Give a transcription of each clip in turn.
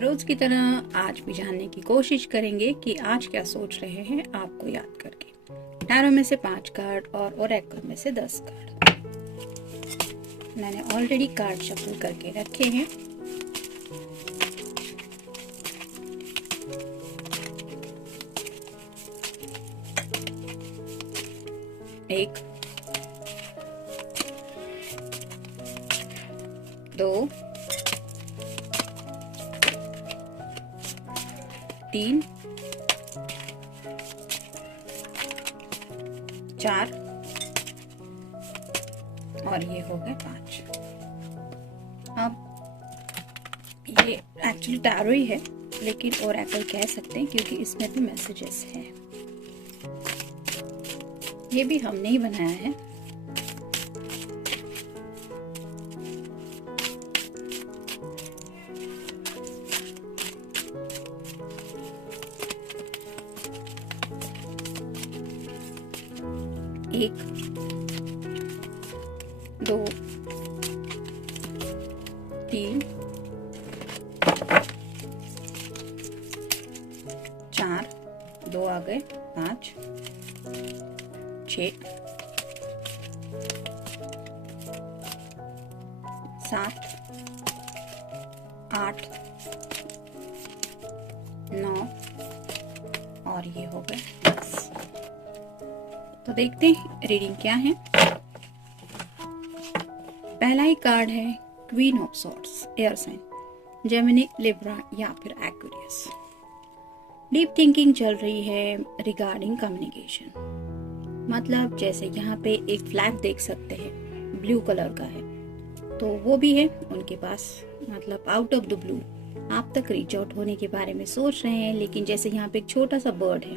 रोज की तरह आज भी जानने की कोशिश करेंगे कि आज क्या सोच रहे हैं आपको याद करके। टैरो में से 5 कार्ड और ओरेकल में से 10 कार्ड मैंने ऑलरेडी कार्ड शफल करके रखे हैं। एक, दो, 3, 4 और ये हो गए 5। अब ये एक्चुअली टैरो ही है, लेकिन ओरेकल कह सकते हैं क्योंकि इसमें भी मैसेजेस हैं। ये भी हमने ही बनाया है। एक, दो, 3, 4, 2 आ गए, 5, 6, 7, 8, 9 और ये हो गए 10। तो देखते हैं रीडिंग क्या है। पहला ही कार्ड है queen of swords, air sign, Gemini, Libra या फिर एक्वेरियस। डीप थिंकिंग चल रही है रिगार्डिंग कम्युनिकेशन। मतलब जैसे यहाँ पे एक फ्लैग देख सकते हैं, ब्लू कलर का है, तो वो भी है उनके पास। मतलब आउट ऑफ द ब्लू आप तक रीच आउट होने के बारे में सोच रहे हैं। लेकिन जैसे यहाँ पे एक छोटा सा बर्ड है,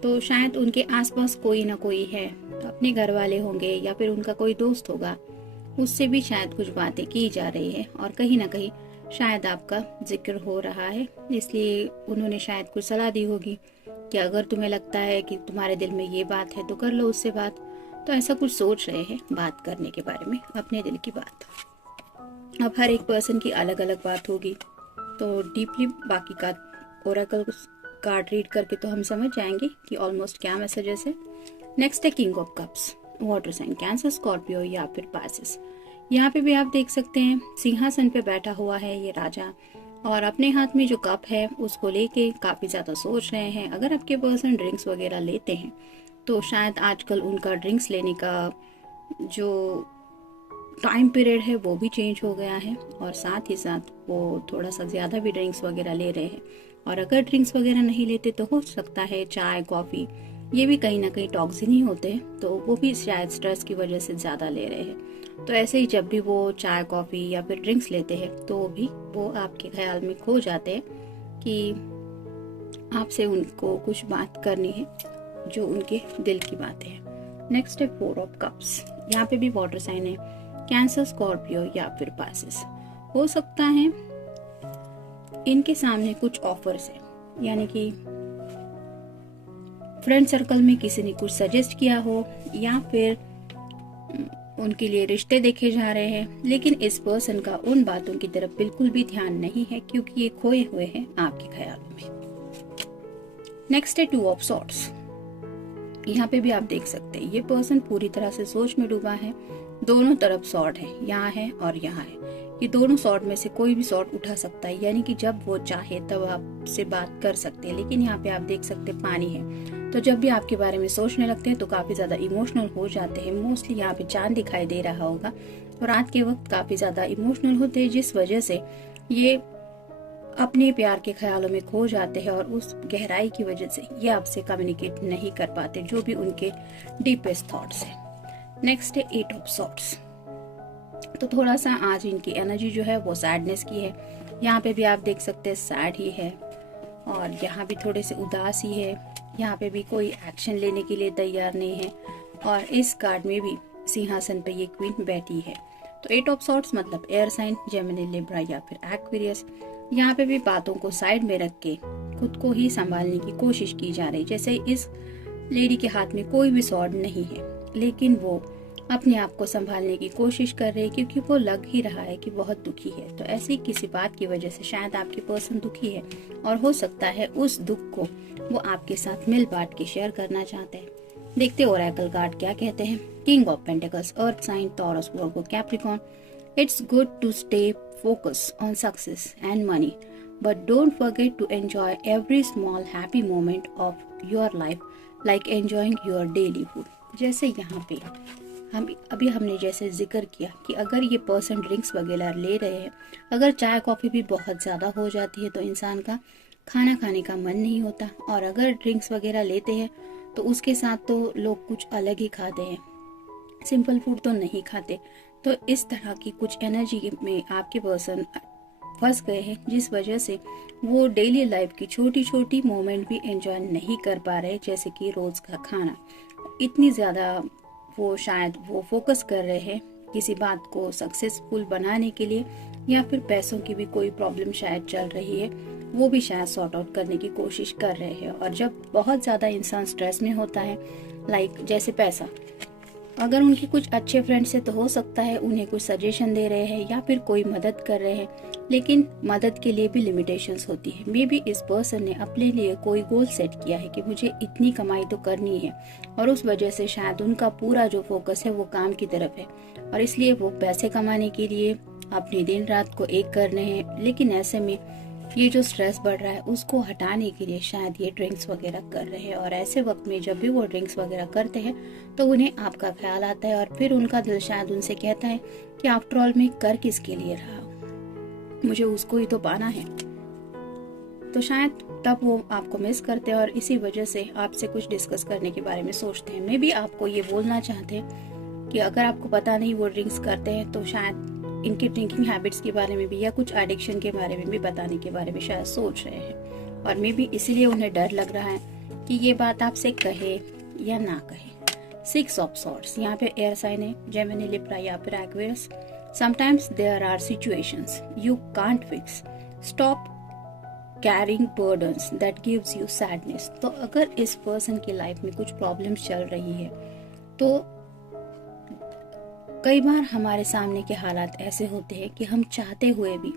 तो शायद उनके आसपास कोई ना कोई है, अपने घर वाले होंगे या फिर उनका कोई दोस्त होगा, उससे भी शायद कुछ बातें की जा रही है और कहीं ना कहीं शायद आपका जिक्र हो रहा है। इसलिए उन्होंने शायद कुछ सलाह दी होगी कि अगर तुम्हें लगता है कि तुम्हारे दिल में ये बात है तो कर लो उससे बात। तो ऐसा कुछ सोच रहे हैं बात करने के बारे में, अपने दिल की बात। अब हर एक पर्सन की अलग अलग बात होगी, तो डीपली बाकी का ओरेकल कार्ड रीड करके तो हम समझ जाएंगे कि ऑलमोस्ट क्या मैसेजेस है। नेक्स्ट है king of cups, water sign, Cancer, Scorpio या फिर पाइसेस। यहाँ पे भी आप देख सकते हैं सिंहासन पे बैठा हुआ है ये राजा, और अपने हाथ में जो कप है उसको लेके काफी ज्यादा सोच रहे हैं। अगर आपके पर्सन ड्रिंक्स वगैरह लेते हैं तो शायद आजकल उनका ड्रिंक्स लेने का जो टाइम पीरियड है वो भी चेंज हो गया है, और साथ ही साथ वो थोड़ा सा ज्यादा भी ड्रिंक्स वगैरह ले रहे हैं। और अगर ड्रिंक्स वगैरह नहीं लेते तो हो सकता है चाय, कॉफी, ये भी कहीं ना कहीं टॉक्सिन ही होते हैं, तो वो भी शायद स्ट्रेस की वजह से ज्यादा ले रहे हैं। तो ऐसे ही जब भी वो चाय, कॉफी या फिर ड्रिंक्स लेते हैं तो भी वो आपके ख्याल में खो जाते हैं कि आपसे उनको कुछ बात करनी है जो उनके दिल की बातें हैं। नेक्स्ट है 4 ऑफ कप्स। यहाँ पे भी वाटर साइन है, कैंसर, स्कॉर्पियो या फिर पाइसेस। हो सकता है इनके सामने कुछ ऑफर्स है, यानी कि फ्रेंड सर्कल में किसी ने कुछ सजेस्ट किया हो या फिर उनके लिए रिश्ते देखे जा रहे हैं। लेकिन इस पर्सन का उन बातों की तरफ बिल्कुल भी ध्यान नहीं है क्योंकि ये खोए हुए हैं आपके ख्यालों में। नेक्स्ट है 2 ऑफ सॉर्ड्स। यहाँ पे भी आप देख सकते हैं ये पर्सन पूरी तरह से सोच में डूबा है। दोनों तरफ सॉर्ड है, यहाँ है और यहाँ है। ये दोनों सॉर्ड में से कोई भी सॉर्ड उठा सकता है, यानी कि जब वो चाहे तब आपसे बात कर सकते हैं। लेकिन यहाँ पे आप देख सकते हैं पानी है, तो जब भी आपके बारे में सोचने लगते हैं तो काफी ज्यादा इमोशनल हो जाते हैं। मोस्टली यहाँ पे चांद दिखाई दे रहा होगा और रात के वक्त काफी ज्यादा इमोशनल होते हैं, जिस वजह से ये अपने प्यार के ख्यालों में खो जाते हैं और उस गहराई की वजह से ये आपसे कम्युनिकेट नहीं कर पाते जो भी उनके डीपेस्ट थॉट्स है। नेक्स्ट है 8 ऑफ सॉर्ड्स। तो थोड़ा सा आज इनकी एनर्जी जो है वो सैडनेस की है। यहाँ पे भी आप देख सकते हैं सैड ही है, और यहाँ भी थोड़े से उदास ही है। यहाँ पे भी कोई एक्शन लेने के लिए तैयार नहीं है, और इस कार्ड में भी सिंहासन पे ये क्वीन बैठी है। तो 8 ऑफ सॉर्ड्स मतलब एयर साइन, जेमिनी, लिब्रा या फिर एक्वेरियस। यहाँ पे भी बातों को साइड में रख के खुद को ही संभालने की कोशिश की जा रही। जैसे इस लेडी के हाथ में कोई भी सॉर्ड नहीं है, लेकिन वो अपने आप को संभालने की कोशिश कर रहे हैं क्योंकि वो लग ही रहा है कि बहुत दुखी है। तो ऐसी किसी बात की वजह से शायद आपकी पर्सन दुखी है और हो सकता है उस दुख को वो आपके साथ मिल बांट के शेयर करना चाहते हैं। देखते ओरेकल कार्ड क्या कहते हैं। King of pentacles, earth sign, Taurus, Virgo, Capricorn. It's good to stay focus on success and money, but don't forget to enjoy every small happy moment of your life like enjoying your daily food। जैसे यहाँ पे हमने जैसे जिक्र किया कि अगर ये पर्सन ड्रिंक्स वगैरह ले रहे हैं, अगर चाय कॉफ़ी भी बहुत ज़्यादा हो जाती है तो इंसान का खाना खाने का मन नहीं होता, और अगर ड्रिंक्स वगैरह लेते हैं तो उसके साथ तो लोग कुछ अलग ही खाते हैं, सिंपल फूड तो नहीं खाते। तो इस तरह की कुछ एनर्जी में आपके पर्सन फंस गए हैं, जिस वजह से वो डेली लाइफ की छोटी छोटी मोमेंट भी एंजॉय नहीं कर पा रहे, जैसे कि रोज का खाना। इतनी ज़्यादा वो शायद वो फोकस कर रहे हैं किसी बात को सक्सेसफुल बनाने के लिए, या फिर पैसों की भी कोई प्रॉब्लम शायद चल रही है, वो भी शायद सॉर्ट आउट करने की कोशिश कर रहे हैं। और जब बहुत ज़्यादा इंसान स्ट्रेस में होता है, लाइक जैसे पैसा, अगर उनके कुछ अच्छे फ्रेंड्स है तो हो सकता है उन्हें कुछ सजेशन दे रहे हैं या फिर कोई मदद कर रहे हैं, लेकिन मदद के लिए भी लिमिटेशंस होती है। मे बी इस पर्सन ने अपने लिए कोई गोल सेट किया है कि मुझे इतनी कमाई तो करनी है, और उस वजह से शायद उनका पूरा जो फोकस है वो काम की तरफ है, और इसलिए वो पैसे कमाने के लिए अपनी दिन रात को एक कर रहे हैं। लेकिन ऐसे में ये जो स्ट्रेस बढ़ रहा है उसको हटाने के लिए शायद ये ड्रिंक्स वगैरह कर रहे हैं, और ऐसे वक्त में जब भी वो ड्रिंक्स वगैरह करते हैं तो उन्हें आपका ख्याल आता है, और फिर उनका दिल शायद उनसे कहता है कि आफ्टर ऑल मैं कर किसके लिए रहा हूँ, मुझे उसको ही तो पाना है। तो शायद तब वो आपको मिस करते हैं और इसी वजह से आपसे कुछ डिस्कस करने के बारे में सोचते हैं। मे बी आपको ये बोलना चाहते हैं कि अगर आपको पता नहीं वो ड्रिंक्स करते हैं तो शायद इनके ड्रिंकिंग हैबिट्स के बारे में भी या कुछ एडिक्शन के बारे में भी बताने के बारे में शायद सोच रहे हैं, और मे बी इसीलिए उन्हें डर लग रहा है कि ये बात आपसे कहे या ना कहे। 6 ऑफ सॉर्ड्स, यहाँ पे एयर साइन है, जेमिनी, लिब्रा या फिर Aquarius. Sometimes there are situations you can't fix, stop carrying burdens that gives you sadness. तो अगर इस पर्सन की लाइफ में कुछ प्रॉब्लम्स चल रही है तो कई बार हमारे सामने के हालात ऐसे होते हैं कि हम चाहते हुए भी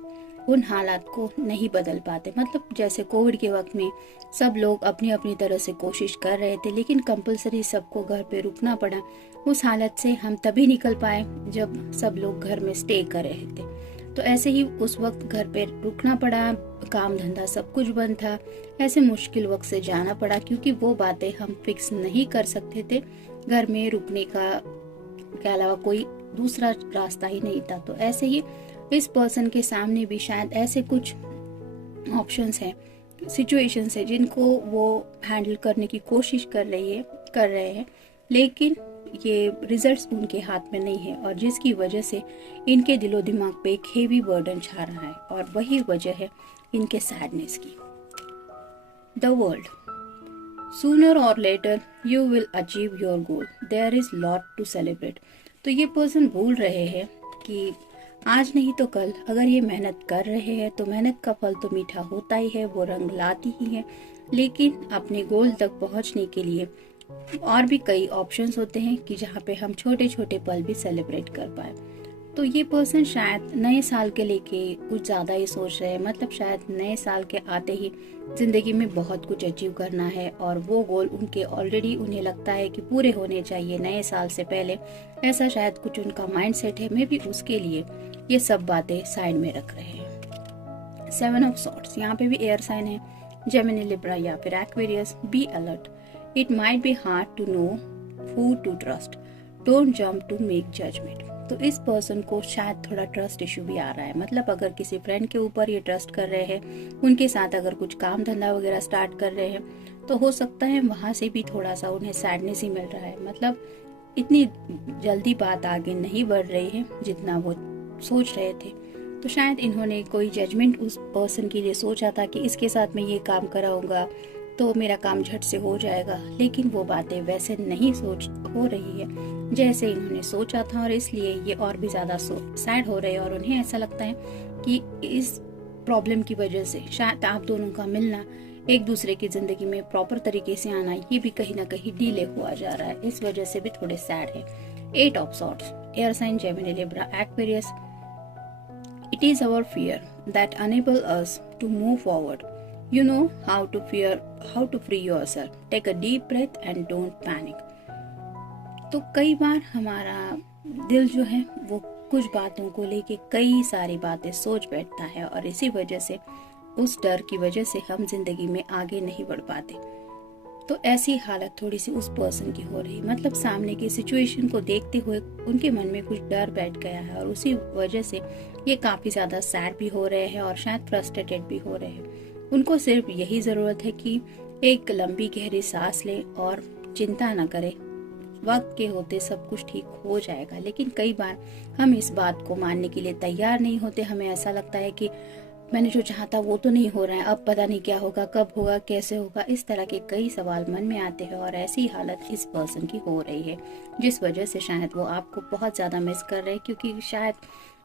उन हालात को नहीं बदल पाते। मतलब जैसे कोविड के वक्त में सब लोग अपनी अपनी तरह से कोशिश कर रहे थे, लेकिन कंपलसरी सबको घर पे रुकना पड़ा। उस हालत से हम तभी निकल पाए जब सब लोग घर में स्टे कर रहे थे। तो ऐसे ही उस वक्त घर पे रुकना पड़ा, काम धंधा सब कुछ बंद था। ऐसे मुश्किल वक्त से जाना पड़ा क्योंकि वो बातें हम फिक्स नहीं कर सकते थे, घर में रुकने का के अलावा कोई दूसरा रास्ता ही नहीं था। तो ऐसे ही इस पर्सन के सामने भी शायद ऐसे कुछ ऑप्शंस हैं, सिचुएशंस हैं जिनको वो हैंडल करने की कोशिश कर रहे हैं, लेकिन ये रिजल्ट्स उनके हाथ में नहीं है, और जिसकी वजह से इनके दिलो दिमाग पे एक हेवी बर्डन छा रहा है, और वही वजह है इनके सैडनेस की। The world, Sooner or later you will achieve your goal. There is lot to celebrate. तो ये पर्सन बोल रहे हैं कि आज नहीं तो कल अगर ये मेहनत कर रहे हैं तो मेहनत का फल तो मीठा होता ही है, वो रंग लाती ही है। लेकिन अपने गोल तक पहुंचने के लिए और भी कई ऑप्शंस होते हैं कि जहाँ पे हम छोटे छोटे पल भी सेलिब्रेट कर पाए। तो ये पर्सन शायद नए साल के लेके कुछ ज़्यादा ही सोच रहे हैं। मतलब शायद नए साल के आते ही ज़िंदगी में बहुत कुछ अचीव करना है, और वो गोल उनके ऑलरेडी उन्हें लगता है कि पूरे होने चाहिए नए साल से पहले। ऐसा शायद कुछ उनका माइंड सेट है। मे बी उसके लिए ये सब बातें साइड में रख रहे हैं। 7 ऑफ सॉर्ड्स, यहाँ पे भी एयर साइन है, जेमिनी, लिब्रा या फिर Aquarius. Be alert, it might be hard to know who to trust, don't jump to make judgement. तो इस पर्सन को शायद थोड़ा ट्रस्ट इशू भी आ रहा है। मतलब अगर किसी फ्रेंड के ऊपर ये ट्रस्ट कर रहे हैं, उनके साथ अगर कुछ काम धंधा वगैरह स्टार्ट कर रहे हैं, तो हो सकता है वहां से भी थोड़ा सा उन्हें सैडनेस ही मिल रहा है। मतलब इतनी जल्दी बात आगे नहीं बढ़ रही है जितना वो सोच रहे थे। तो शायद इन्होंने कोई जजमेंट उस पर्सन के लिए सोचा था कि इसके साथ मैं ये काम कराऊंगा तो मेरा काम झट से हो जाएगा, लेकिन वो बातें वैसे नहीं हो रही है जैसे इन्होंने सोचा था, और इसलिए ये और भी ज्यादा सैड हो रहे हैं। और उन्हें ऐसा लगता है कि इस प्रॉब्लम की वजह से शायद आप दोनों का मिलना, एक दूसरे की जिंदगी में प्रॉपर तरीके से आना, ये भी कहीं ना कहीं डिले हुआ जा रहा है। इस वजह से भी थोड़े सैड है। 8 of Swords, air sign Gemini, Libra, Aquarius. It is our fear that enable us to move forward. You know how to free yourself. Take a deep breath and don't panic. तो कई बार हमारा दिल जो है वो कुछ बातों को लेके कई सारी बातें सोच बैठता है और इसी वजह से, उस डर की वजह से हम जिंदगी में आगे नहीं बढ़ पाते। तो ऐसी हालत थोड़ी सी उस पर्सन की हो रही, मतलब सामने की सिचुएशन को देखते हुए उनके मन में कुछ डर बैठ गया है और उसी वजह से ये काफी ज्यादा सैड भी हो रहे हैं और शायद फ्रस्ट्रेटेड भी हो रहे हैं। उनको सिर्फ यही जरूरत है कि एक लंबी गहरी सांस ले और चिंता न करे, वक्त के होते सब कुछ ठीक हो जाएगा। लेकिन कई बार हम इस बात को मानने के लिए तैयार नहीं होते। हमें ऐसा लगता है कि मैंने जो चाहा था वो तो नहीं हो रहा है, अब पता नहीं क्या होगा, कब होगा, कैसे होगा। इस तरह के कई सवाल मन में आते हैं और ऐसी हालत इस पर्सन की हो रही है, जिस वजह से शायद वो आपको बहुत ज्यादा मिस कर रहे हैं, क्योंकि शायद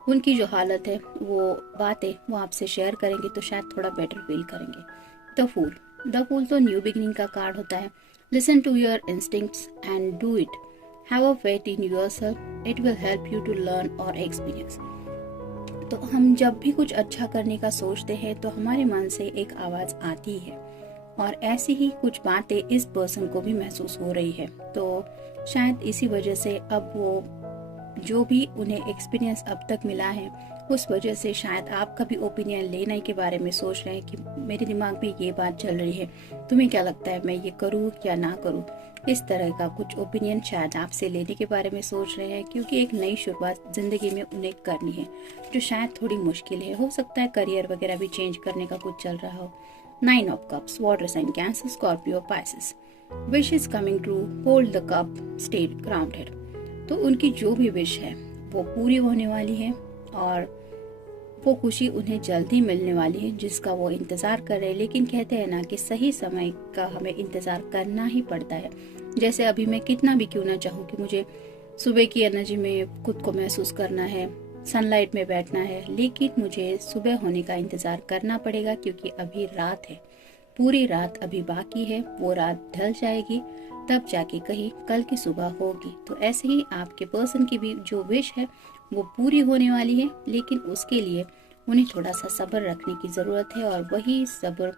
उनकी जो हालत है, वो बातें वो आपसे शेयर करेंगे तो शायद थोड़ा बेटर फील करेंगे। द फूल तो न्यू बिगिनिंग का कार्ड होता है। Listen to your instincts and do it. Have a faith in yourself. It will help you to learn or experience. तो हम जब भी कुछ अच्छा करने का सोचते हैं तो हमारे मन से एक आवाज आती है और ऐसी ही कुछ बातें इस पर्सन को भी महसूस हो रही है। तो शायद इसी वजह से अब वो जो भी उन्हें एक्सपीरियंस अब तक मिला है, उस वजह से शायद आपका भी ओपिनियन लेने के बारे में सोच रहे हैं कि मेरे दिमाग में ये बात चल रही है, तुम्हें क्या लगता है, मैं ये करूँ या ना करूँ। इस तरह का कुछ ओपिनियन शायद आपसे लेने के बारे में सोच रहे हैं, क्योंकि एक नई शुरुआत जिंदगी में उन्हें करनी है जो शायद थोड़ी मुश्किल है। हो सकता है करियर वगैरह भी चेंज करने का कुछ चल रहा हो। 9 of Cups, water sign Cancer, Scorpio, Pisces. Wish is coming true, hold the cup, stay grounded. तो उनकी जो भी विश है वो पूरी होने वाली है और वो खुशी उन्हें जल्दी मिलने वाली है जिसका वो इंतजार कर रहे हैं। लेकिन कहते हैं ना कि सही समय का हमें इंतजार करना ही पड़ता है। जैसे अभी मैं कितना भी क्यों ना चाहूँ कि मुझे सुबह की एनर्जी में खुद को महसूस करना है, सनलाइट में बैठना है, लेकिन मुझे सुबह होने का इंतजार करना पड़ेगा, क्योंकि अभी रात है, पूरी रात अभी बाकी है। वो रात ढल जाएगी तब जाके कहीं कल की सुबह होगी। तो ऐसे ही आपके पर्सन की भी जो विश है वो पूरी होने वाली है, लेकिन उसके लिए उन्हें थोड़ा सा सब्र रखने की जरूरत है और वही सब्र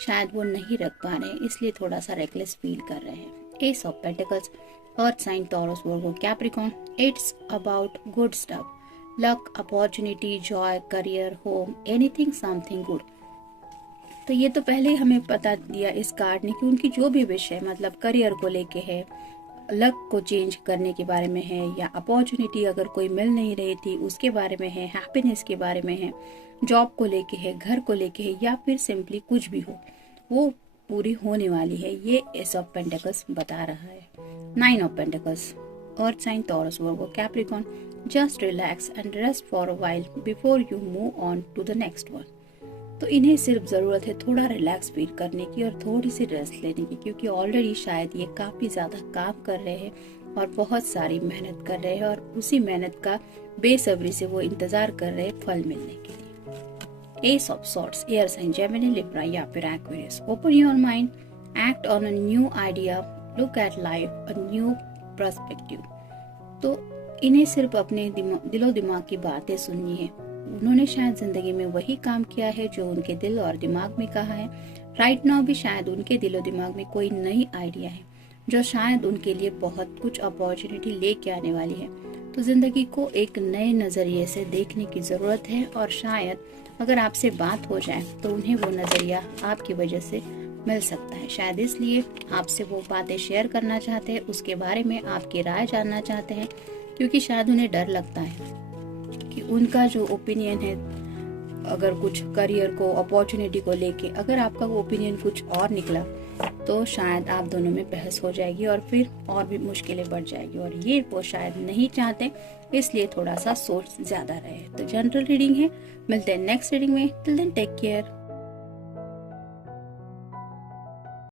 शायद वो नहीं रख पा रहे हैं, इसलिए थोड़ा सा रेकलेस फील कर रहे हैं। Ace of pentacles, earth sign, Taurus, Virgo, Capricorn. It's about good stuff, luck, opportunity, joy, career, home, anything something good. तो ये तो पहले ही हमें बता दिया इस कार्ड ने कि उनकी जो भी विश है, मतलब करियर को लेके है, लक को चेंज करने के बारे में है, या अपॉर्चुनिटी अगर कोई मिल नहीं रही थी उसके बारे में है, हैप्पीनेस के बारे में है, जॉब को लेके है, घर को लेके है, या फिर सिंपली कुछ भी हो, वो पूरी होने वाली है। ये एस ऑफ पेंटिकल्स बता रहा है। 9 of Pentacles, earth sign, Taurus, Virgo, Capricorn. Just relax and rest for a while before you move on to the next one. तो इन्हें सिर्फ जरूरत है थोड़ा रिलैक्स फील करने की और थोड़ी सी रेस्ट लेने की, क्योंकि ऑलरेडी शायद ये काफी ज्यादा काम कर रहे हैं और बहुत सारी मेहनत कर रहे हैं और उसी मेहनत का बेसब्री से वो इंतजार कर रहे हैं फल मिलने के लिए। Ace of swords, air sign, Gemini, Libra या फिर Aquarius. Open your mind, act on a new idea, look at life a new perspective. तो इन्हें सिर्फ अपने दिलो दिमाग की बातें सुननी है। उन्होंने शायद जिंदगी में वही काम किया है जो उनके दिल और दिमाग में कहा है। राइट नाउ भी शायद उनके दिलो दिमाग में कोई नई आइडिया है जो शायद उनके लिए बहुत कुछ अपॉर्चुनिटी लेके आने वाली है। तो जिंदगी को एक नए नजरिए से देखने की जरूरत है और शायद अगर आपसे बात हो जाए तो उन्हें वो नजरिया आपकी वजह से मिल सकता है। शायद इसलिए आपसे वो बातें शेयर करना चाहते हैं, उसके बारे में आपकी राय जानना चाहते हैं, क्योंकि शायद उन्हें डर लगता है कि उनका जो ओपिनियन है, अगर कुछ करियर को, अपॉर्चुनिटी को लेके अगर आपका वो ओपिनियन कुछ और निकला तो शायद आप दोनों में बहस हो जाएगी और फिर और भी मुश्किलें बढ़ जाएगी, और ये वो शायद नहीं चाहते, इसलिए थोड़ा सा सोच ज्यादा रहे। तो जनरल रीडिंग है, मिलते हैं नेक्स्ट रीडिंग में। Till then take care.